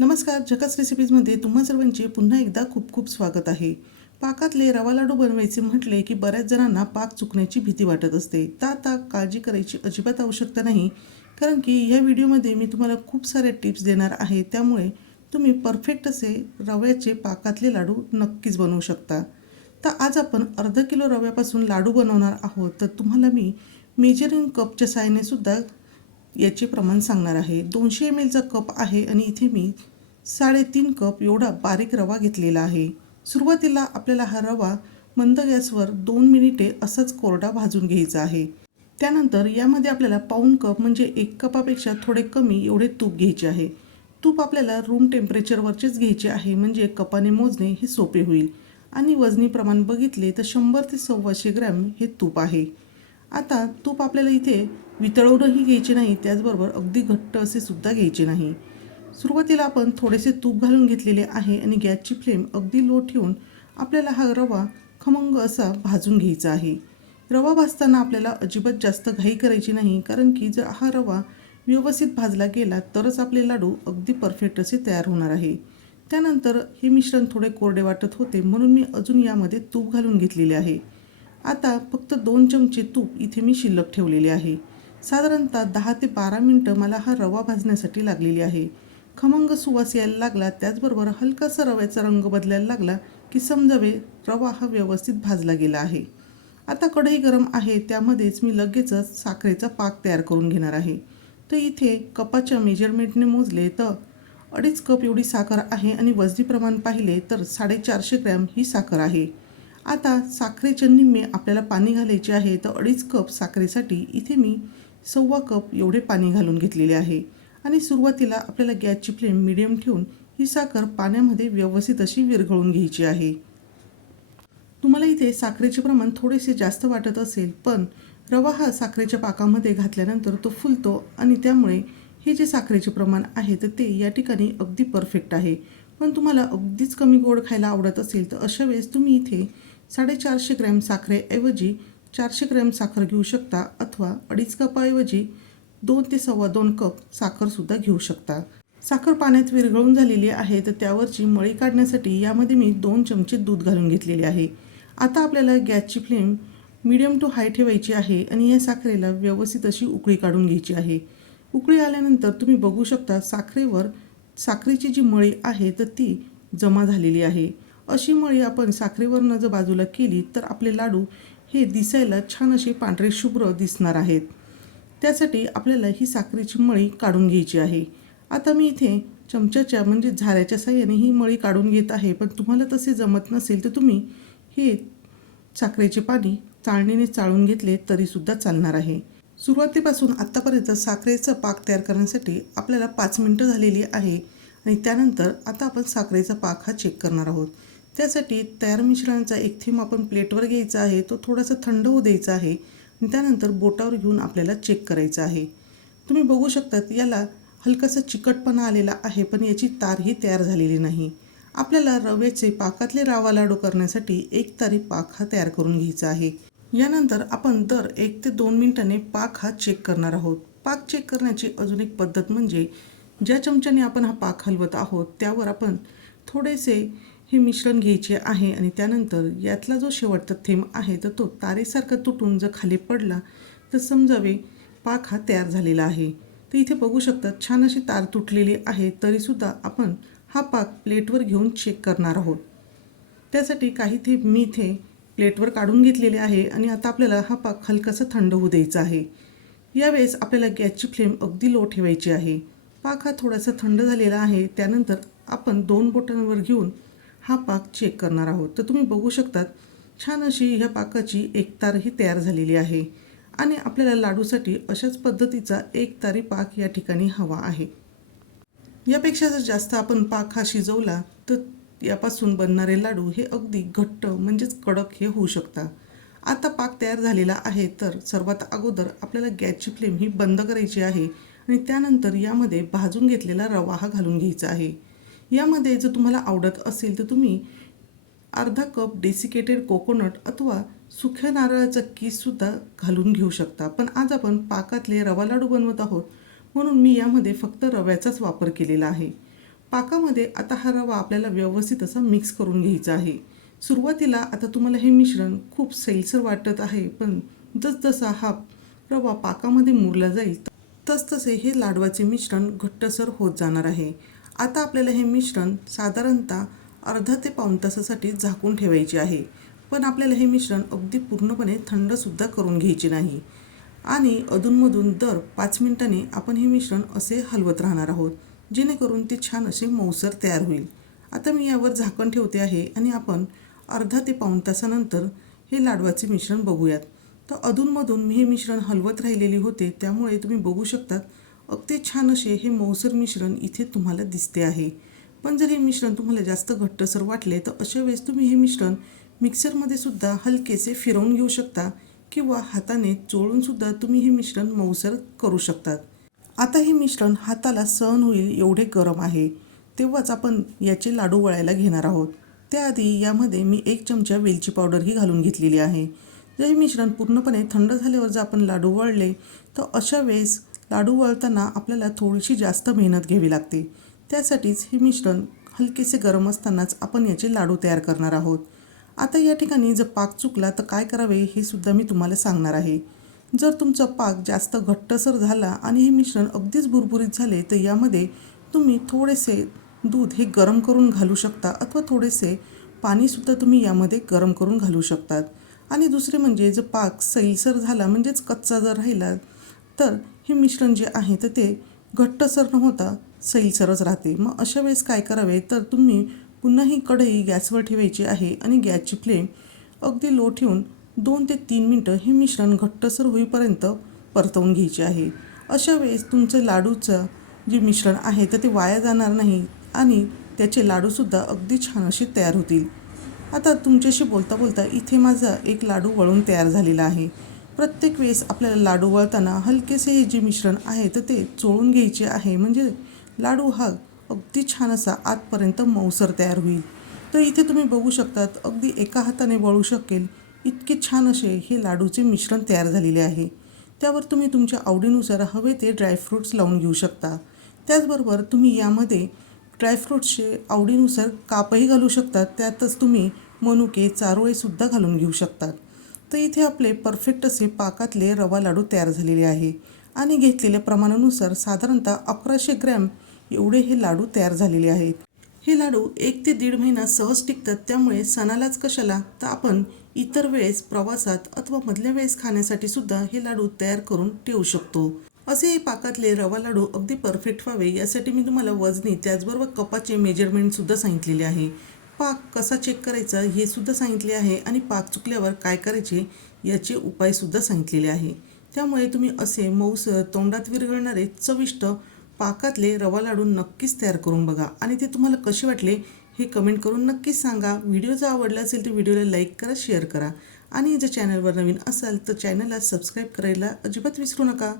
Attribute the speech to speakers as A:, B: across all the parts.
A: नमस्कार जगत रेसिपीजमध्ये तुम्हा सर्वांचे पुन्हा एकदा खूप खूप स्वागत आहे. पाकातले रवा लाडू बनवायचे म्हटले की बऱ्याच जणांना पाक चुकण्याची भीती वाटत असते. तर आता काळजी करायची अजिबात आवश्यकता नाही. कारण की ह्या व्हिडिओमध्ये मी तुम्हाला खूप साऱ्या टिप्स देणार आहे. त्यामुळे तुम्ही परफेक्ट असे रव्याचे पाकातले लाडू नक्कीच बनवू शकता. तर आज आपण अर्धा किलो रव्यापासून लाडू बनवणार आहोत. तर तुम्हाला मी मेजरिंग कपच्या साहाय्याने सुद्धा याचे प्रमाण सांगणार आहे. दोनशे एम एलचा कप आहे आणि इथे मी साडेतीन कप एवढा बारीक रवा घेतलेला आहे. सुरुवातीला आपल्याला हा रवा मंद गॅसवर दोन मिनिटे असाच कोरडा भाजून घ्यायचा आहे. त्यानंतर यामध्ये आपल्याला पाऊण कप म्हणजे एक कपापेक्षा थोडे कमी एवढे तूप घ्यायचे आहे. तूप आपल्याला रूम टेम्परेचरवरचेच घ्यायचे आहे म्हणजे कपाने मोजणे हे सोपे होईल. आणि वजनी प्रमाण बघितले तर शंभर ते सव्वाशे ग्रॅम हे तूप आहे. आता तूप आपल्याला इथे वितळवूनही घ्यायचे नाही त्याचबरोबर अगदी घट्ट असे सुद्धा घ्यायचे नाही. सुरुवातीला आपण थोडेसे तूप घालून घेतलेले आहे आणि गॅसची फ्लेम अगदी लो ठेवून आपल्याला हा रवा खमंग असा भाजून घ्यायचा आहे. रवा भाजताना आपल्याला अजिबात जास्त घाई करायची नाही कारण की जर हा रवा व्यवस्थित भाजला गेला तरच आपले लाडू अगदी परफेक्ट असे तयार होणार आहे. त्यानंतर हे मिश्रण थोडे कोरडे वाटत होते म्हणून मी अजून यामध्ये तूप घालून घेतलेले आहे. आता फक्त दोन चमचे तूप इथे मी शिल्लक ठेवलेले आहे. साधारणतः दहा ते बारा मिनटं मला हा रवा भाजण्यासाठी लागलेली आहे. खमंग सुवास यायला लागला त्याचबरोबर हलकासा रव्याचा रंग बदलायला लागला की समजावे रवा हा व्यवस्थित भाजला गेला आहे. आता कढई गरम आहे त्यामध्येच मी लगेचच साखरेचा पाक तयार करून घेणार आहे. तर इथे कपाच्या मेजरमेंटने मोजले तर अडीच कप एवढी साखर आहे आणि वजनी प्रमाण पाहिले तर साडेचारशे ग्रॅम ही साखर आहे. आता साखरेच्या निम्मे आपल्याला पाणी घालायचे आहे तर अडीच कप साखरेसाठी इथे मी सव्वा कप एवढे पाणी घालून घेतलेले आहे. आणि सुरुवातीला आपल्याला गॅसची फ्लेम मिडियम ठेवून ही साखर पाण्यामध्ये व्यवस्थित अशी विरघळून घ्यायची आहे. तुम्हाला इथे साखरेचे प्रमाण थोडेसे जास्त वाटत असेल पण रवा हा साखरेच्या पाकामध्ये घातल्यानंतर तो फुलतो आणि त्यामुळे हे जे साखरेचे प्रमाण आहे तर ते या ठिकाणी अगदी परफेक्ट आहे. पण तुम्हाला अगदीच कमी गोड खायला आवडत असेल तर अशा वेळेस तुम्ही इथे साडेचारशे ग्रॅम साखरेऐवजी चारशे ग्रॅम साखर घेऊ शकता अथवा अडीच कपाऐवजी दोन ते सव्वा दोन कप साखरसुद्धा घेऊ शकता. साखर पाण्यात विरघळून झालेली आहे तर त्यावरची मळी काढण्यासाठी यामध्ये मी दोन चमचे दूध घालून घेतलेले आहे. आता आपल्याला गॅसची फ्लेम मिडियम टू हाय ठेवायची आहे आणि या साखरेला व्यवस्थित अशी उकळी काढून घ्यायची आहे. उकळी आल्यानंतर तुम्ही बघू शकता साखरेवर साखरेची जी मळी आहे तर ती जमा झालेली आहे. अशी मळी आपण साखरेवरनं जर बाजूला केली तर आपले लाडू हे दिसायला छान असे पांढरे शुभ्र दिसणार आहेत. त्यासाठी आपल्याला ही साखरेची मळी काढून घ्यायची आहे. आता मी इथे चमच्याच्या म्हणजे झाऱ्याच्या साह्याने ही मळी काढून घेत आहे. पण तुम्हाला तसे जमत नसेल तर तुम्ही हे साखरेचे पाणी चाळणीने चाळून घेतले तरीसुद्धा चालणार आहे. सुरुवातीपासून आत्तापर्यंत साखरेचा पाक तयार करण्यासाठी आपल्याला पाच मिनटं झालेली आहे आणि त्यानंतर आता आपण साखरेचा पाक हा चेक करणार आहोत. त्यासाठी तयार मिश्रणाचा एक थेंब आपण प्लेटवर घ्यायचा आहे. तो थोडासा थंड होऊ द्यायचा आहे. आणि त्यानंतर बोटावर घेऊन आपल्याला चेक करायचं आहे. तुम्ही बघू शकतात याला हलकासा चिकटपणा आलेला आहे पण याची तारही तयार झालेली नाही. आपल्याला रव्याचे पाकातले रावा लाडू करण्यासाठी एक तारी पाक हा तयार करून घ्यायचा आहे. यानंतर आपण दर एक ते दोन मिनिटांनी पाक हा चेक करणार आहोत. पाक चेक करण्याची अजून एक पद्धत म्हणजे ज्या चमच्याने आपण हा पाक हलवत आहोत त्यावर आपण थोडेसे हे मिश्रण घ्यायचे आहे आणि त्यानंतर यातला जो शेवटचा थेंब आहे तर तो तारेसारखा तुटून जर खाली पडला तर समजावे पाक हा तयार झालेला आहे. तर इथे बघू शकतात छान अशी तार तुटलेली आहे तरीसुद्धा आपण हा पाक प्लेटवर घेऊन चेक करणार आहोत. त्यासाठी काही थेंब मी इथे प्लेटवर काढून घेतलेले आहे आणि आता आपल्याला हा पाक हलकासा थंड होऊ द्यायचा आहे. यावेळेस आपल्याला गॅसची फ्लेम अगदी लो ठेवायची आहे. पाक हा थोडासा थंड झालेला आहे त्यानंतर आपण दोन बोटांवर घेऊन हा पाक चेक करणार आहोत. तर तुम्ही बघू शकतात छान अशी ह्या पाकाची एक तारही तयार झालेली आहे. आणि आपल्याला लाडूसाठी अशाच पद्धतीचा एक तारी पाक या ठिकाणी हवा आहे. यापेक्षा जर जास्त आपण पाक हा शिजवला तर यापासून बनणारे लाडू हे अगदी घट्ट म्हणजेच कडक हे होऊ शकतात. आता पाक तयार झालेला आहे तर सर्वात अगोदर आपल्याला गॅसची फ्लेम ही बंद करायची आहे आणि त्यानंतर यामध्ये भाजून घेतलेला रवा हा घालून घ्यायचा आहे. यामध्ये जर तुम्हाला आवडत असेल तर तुम्ही अर्धा कप डेसिकेटेड कोकोनट अथवा सुक्या नारळाचा कीससुद्धा घालून घेऊ शकता. पण आज आपण पाकातले रवा लाडू बनवत आहोत. म्हणून मी यामध्ये फक्त रव्याचाच वापर केलेला आहे. पाकामध्ये आता हा रवा आपल्याला व्यवस्थित असा मिक्स करून घ्यायचा आहे. सुरुवातीला आता तुम्हाला हे मिश्रण खूप सैलसर वाटत आहे. पण जसजसा हा रवा पाकामध्ये मुरला जाईल तसतसे हे लाडवाचे मिश्रण घट्टसर होत जाणार आहे. आता आपल्याला हे मिश्रण साधारणतः अर्धा ते पाऊण तासासाठी झाकून ठेवायचे आहे. पण आपल्याला हे मिश्रण अगदी पूर्णपणे थंडसुद्धा करून घ्यायचे नाही. आणि अधूनमधून दर पाच मिनिटांनी आपण हे मिश्रण असे हलवत राहणार आहोत जेणेकरून ते छान असे मऊसर तयार होईल. आता मी यावर झाकण ठेवते आहे आणि आपण अर्धा ते पाऊण तासानंतर हे लाडवाचे मिश्रण बघूयात. तर अधूनमधून मी हे मिश्रण हलवत राहिलेले होते त्यामुळे तुम्ही बघू शकतात अगदी छान असे हे मऊसर मिश्रण इथे तुम्हाला दिसते आहे. पण जर हे मिश्रण तुम्हाला जास्त घट्टसर वाटले तर अशा वेळेस तुम्ही हे मिश्रण मिक्सरमध्ये सुद्धा हलकेसे फिरवून घेऊ शकता किंवा हाताने चोळून सुद्धा तुम्ही हे मिश्रण मऊसर करू शकतात. आता हे मिश्रण हाताला सहन होईल एवढे गरम आहे. तेव्हाच आपण याचे लाडू वळायला घेणार आहोत. त्याआधी यामध्ये मी एक चमचा वेलची पावडरही घालून घेतलेली आहे. जर हे मिश्रण पूर्णपणे थंड झाल्यावर जर आपण लाडू वळले तर अशा वेळेस लाडू वळताना आपल्याला थोडीशी जास्त मेहनत घ्यावी लागते. त्यासाठीच हे मिश्रण हलकेसे गरम असतानाच आपण याचे लाडू तयार करणार आहोत. आता या ठिकाणी जर पाक चुकला तर काय करावे हे सुद्धा मी तुम्हाला सांगणार आहे. जर तुमचा पाक जास्त घट्टसर झाला आणि हे मिश्रण अगदीच भुरभुरीत झाले तर यामध्ये तुम्ही थोडेसे दूध हे गरम करून घालू शकता अथवा थोडेसे पाणीसुद्धा तुम्ही यामध्ये गरम करून घालू शकतात. आणि दुसरे म्हणजे जर पाक सैलसर झाला म्हणजेच कच्चा जर राहिला तर हे मिश्रण जे आहे तर ते घट्टसर न होता सैलसरच राहते. मग अशा वेळेस काय करावे? तर तुम्ही पुन्हा ही कढई गॅसवर ठेवायची आहे आणि गॅसची फ्लेम अगदी लो ठेवून दोन ते तीन मिनटं हे मिश्रण घट्टसर होईपर्यंत परतवून घ्यायचे आहे. अशा वेळेस तुमचं लाडूचं जे मिश्रण आहे तर ते वाया जाणार नाही आणि त्याचे लाडूसुद्धा अगदी छान असे तयार होतील. आता तुमच्याशी बोलता बोलता इथे माझा एक लाडू वळून तयार झालेला आहे. प्रत्येक वेळेस आपल्याला लाडू वळताना हलकेसे हे जे मिश्रण आहे तर ते चोळून घ्यायचे आहे. म्हणजे लाडू हा अगदी छान असा आतपर्यंत मऊसर तयार होईल. तर इथे तुम्ही बघू शकतात अगदी एका हाताने वळू शकेल इतके छान असे हे लाडूचे मिश्रण तयार झालेले आहे. त्यावर तुम्ही तुमच्या आवडीनुसार हवे ते ड्रायफ्रूट्स लावून घेऊ शकता. त्याचबरोबर तुम्ही यामध्ये ड्रायफ्रूट्सचे आवडीनुसार कापही घालू शकतात त्यातच तुम्ही मनुके चारोळेसुद्धा घालून घेऊ शकतात. तर इथे आपले परफेक्ट असे पाकातले रवा लाडू तयार झालेले आहे. आणि घेतलेल्या प्रमाणानुसार साधारणतः अकराशे ग्रॅम एवढे हे लाडू तयार झालेले आहेत. हे लाडू एक ते दीड महिना सहज टिकतात त्यामुळे सणालाच कशाला तर आपण इतर वेळेस प्रवासात अथवा मधल्या वेळेस खाण्यासाठी सुद्धा हे लाडू तयार करून ठेवू शकतो. असे हे पाकातले रवा लाडू अगदी परफेक्ट व्हावे यासाठी मी तुम्हाला वजनी त्याचबरोबर कपाचे मेजरमेंटसुद्धा सांगितलेले आहे. पाक कसा चेक करायचा हे सुद्धा सांगितले आहे आणि पाक चुकल्यावर काय करायचे याचे उपायसुद्धा सांगितलेले आहे. त्यामुळे तुम्ही असे मऊसर तोंडात विरघळणारे चविष्ट पाकातले रवा लाडू नक्कीच तयार करून बघा. आणि ते तुम्हाला कसे वाटले हे कमेंट करून नक्कीच सांगा. व्हिडिओ जर आवडला असेल तर व्हिडिओला लाईक करा शेअर करा. आणि जर चॅनलवर नवीन असाल तर चॅनलला सबस्क्राईब करायला अजिबात विसरू नका.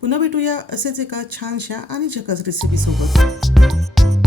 A: पुन्हा भेटूया असेच एका छानशा आणि झकास रेसिपीसोबत